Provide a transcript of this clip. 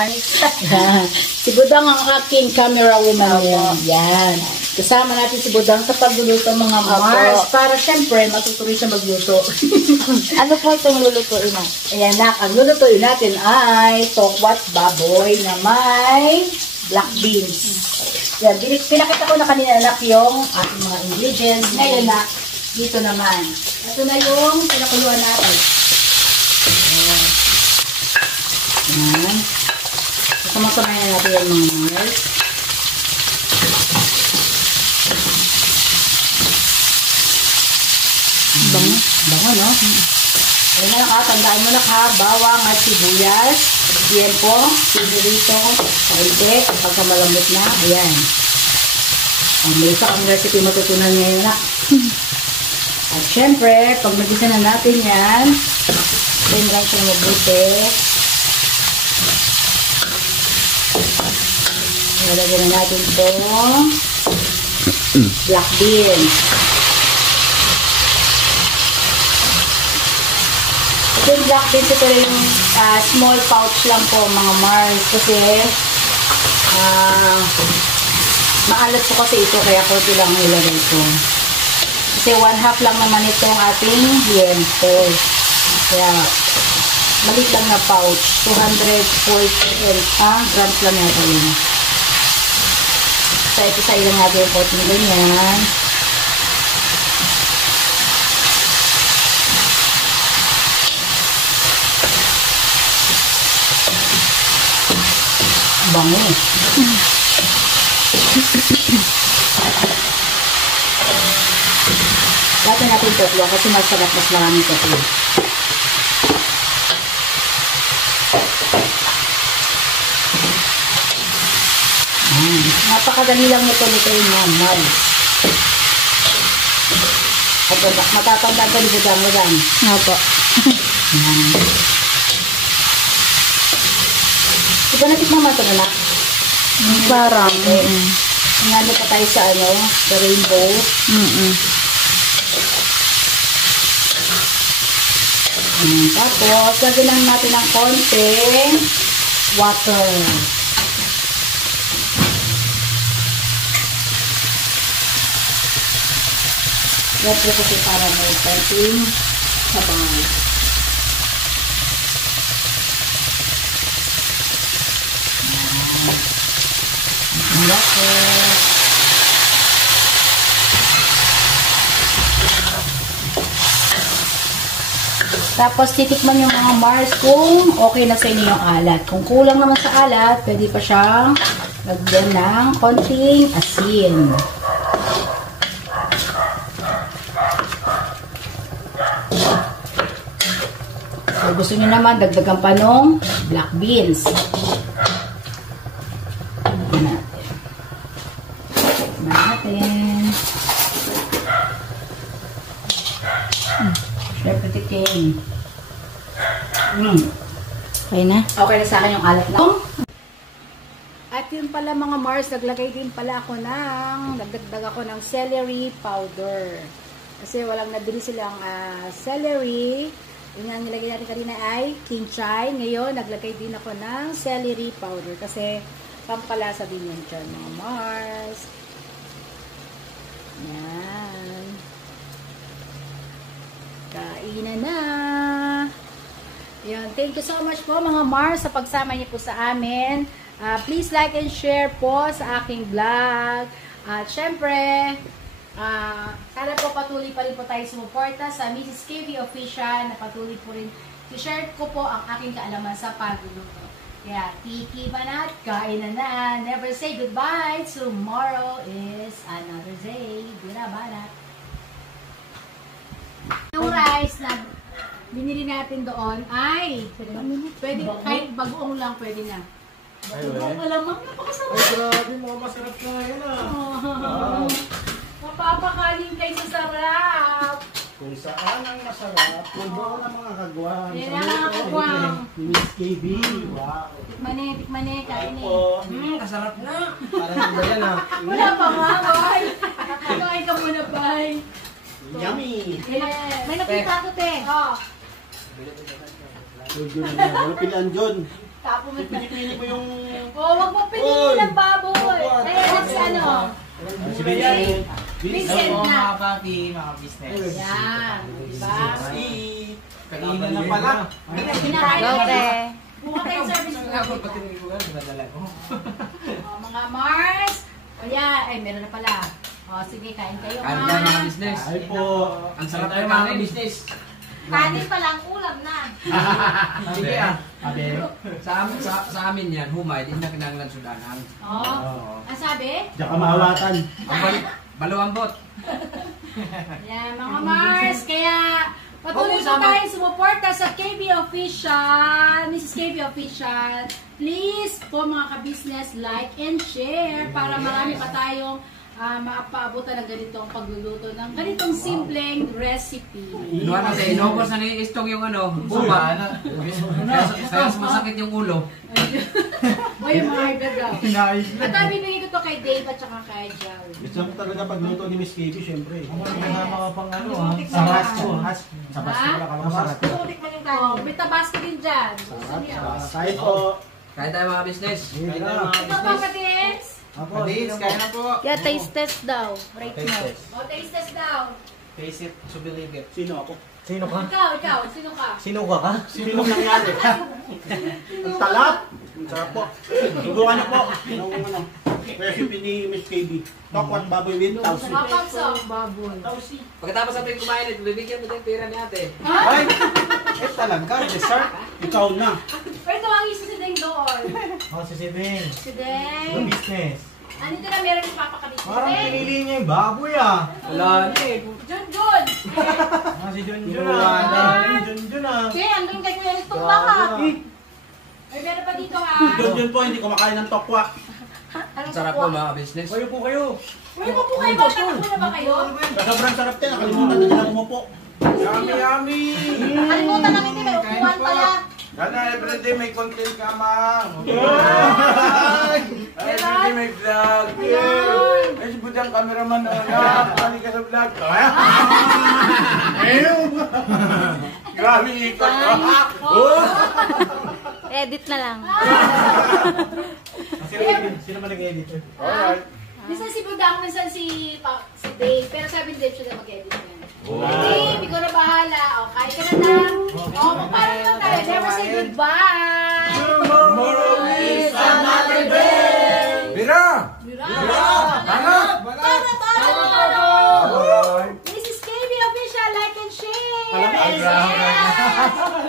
Mars. Si Budang ang aking camera woman. Yan. Kasama natin si Budang sa pagluluto mga Mars. Para syempre, matutuloy siya magluto. Ano po itong lulutuin mo? Ayan na, ang lulutuin natin ay tokwat baboy na may black beans. Yan, pinakita ko na kanina anak yung ating mga ingredients. Ngayon na, dito naman. Ito na yung pinakuluan natin. Ayan. Sumasamayan na natin yung mga Mars. Bango. Bango, no? Ayan na, tandaan mo na ka, bawang at sibuyas. Yan po, sinurito, kainte, pagka malambot na. Ayan. Ang isa ang recipe matutunan ngayon na. At syempre, pag nagisa na natin yan, then lang siya mabuti. Nalagyan na natin itong black beans. Ito yung black beans, ito yung small pouch lang po mga Mars. Kasi maalat po kasi ito, kaya konti lang nilagay ko. Kasi 1/2 lang naman itong ating liempo. Kaya malit lang na pouch. 240 grams lang yata yun. So, ito sa ilang natin yung konting ganyan. Bango. Lagyan natin tatlo kasi masarap, mas maraming tatlo. Napakadali lang ito yung mga Mars. At matatandaan ka ni Budang. Opo. Diba natikman mo ito na? Parang. Nandun pa tayo sa sa rainbow. Tapos, lagyan lang natin ng konting water. Water kasi para may konting sabaw. Water. Tapos, titikman yung mga Mars kung okay na sa inyo yung alat. Kung kulang naman sa alat, pwede pa siyang lagyan ng konting asin. Kung gusto nyo naman, dagdagan pa nung black beans. Siyempre tikin. Okay na? Okay na sa akin yung alat na. At yun pala mga Mars, naglagay din pala ako nagdagdag ako ng celery powder. Kasi walang nabili silang celery. Yung nga nilagay natin kanina ay kinchay. Ngayon, naglagay din ako ng celery powder. Kasi pampalasa din yun dyan mga Mars. Yan. Kainan na. Yan. Thank you so much po mga Mars sa pagsama niyo po sa amin. Please like and share po sa aking vlog. At syempre, sana po patuloy pa rin po tayo sumuporta sa Mrs. KV Official na patuloy po rin i-share ko po ang aking kaalaman sa pagluluto. Kaya, tiki banat, kainan na. Never say goodbye. Tomorrow is another day. Bira banat. Yung rice na binili natin doon ay pwede kahit bagoong lang pwede na. Bagoong malamang napakasarap. Ay grabe, mga masarap na yan Mapapakaling kayo sa sarap. Kung saan ang masarap, pulbo na mga kagwang. Yan ang mga kagwang. Miss KB, wow. Tikmane, kainin. Kasarap na. Parang iba yan Wala pa nga, boy. Kakain ka muna, boy. Yummy! Yes. May nakita ko, te. Oh. Wala pilaan dyan. Tapo mo. Pinipili mo yung... Oh, wag mo piliin ng baboy. Kaya si ano? Si Vincent. Vincent na. Mga paki, mga business. Yan. Diba? Kainan na pala. Kinakain Go, na. te. Buka tayo service mo. Oh, mga Mars. O yan. Ay, meron na pala. O, sige, kain kayo. Kain tayo mga Mars. business. Ay po. Ang sarap tayo mga business. Kanin pa lang, ulam na. Sige ah. Abe. Sa amin yan, humay, hindi na kinanglan sudanan. Oh. Ang sabi? Diyan ka maawatan. Baluambot. Yan, mga Mars. Kaya, patuloy po tayo sumuporta sa KB Official. Mrs. KB Official. Please po mga ka-business, like and share para marami pa tayong maapaabutan ng ganitong pagluluto ng ganitong simpleng recipe. Inuwan natin, inubos na ni-istong yung ano, suba. Kaya sumasakit yung ulo. O yung mga hybrid daw. Pinais na. At bibigay ko to kay Dave at saka kay Jal. Gusto mo talaga pagluto ni Miss Katie, syempre. Mga pang ano ah. Sa Basco. Sa Basco Ha? wala ka lang sarap. Oh, may tabasco din dyan. Gusto niyo? Kahit po. Kaya tayo mga business. Kahit na. Ito po, Katins. Ako, Kadis, kaya na po. Yeah, taste test daw. Right now. O, taste test daw. Face it to believe it. Sino ako? Sino ka? Ikaw, sino ka? Sino ka? Sino nangyari? Ang talap. Ang sarap po. Subukan niyo po. Yung ano, recipe ni Miss KB. Tokwat baboy with tausi. Mga pagso. Pagkatapos natin kumain, bibigyan mo din pera ni ate. Ay! Eh talaga, dessert. Ikaw na. Ito ang isa si Deng doon. Oh, si Sibing. Si Deng. Business. Andito na meron yung papakabit. Parang Deng. pinili niya yung baboy ah. Wala na eh. Junjun. Ah, si Junjun ah. Si Junjun ah. Okay, andun kay Kuya Nitong lahat. Ay, meron pa dito ha. Doon po, hindi kumakain ng tokwa. Anong Sarap po mga business. Kayo po kayo. Uy, po kayo ba? Tatakbo na ba kayo? Sobrang sarap din. Nakalimutan na nila umupo. Yummy, yummy! Kalimutan namin din, may upuan pala. Sana everyday may content ka, ma'am. Ganon. Everyday may vlog. Ay, si Budang cameraman na nakakali ka sa vlog. Grabe ikot. Edit na lang. Sino ba nag-edit? Alright. Minsan si Budang, minsan si Dave. Pero sabi ni Dave siya na mag-edit niya. Dave, ikaw na bahala. O, kain ka na lang. O, magpano lang tayo. Never say goodbye. Tomorrow is another day. Bira! Bira! Banat! Banat! This is KB Official. Like and share. Alam mo, And share.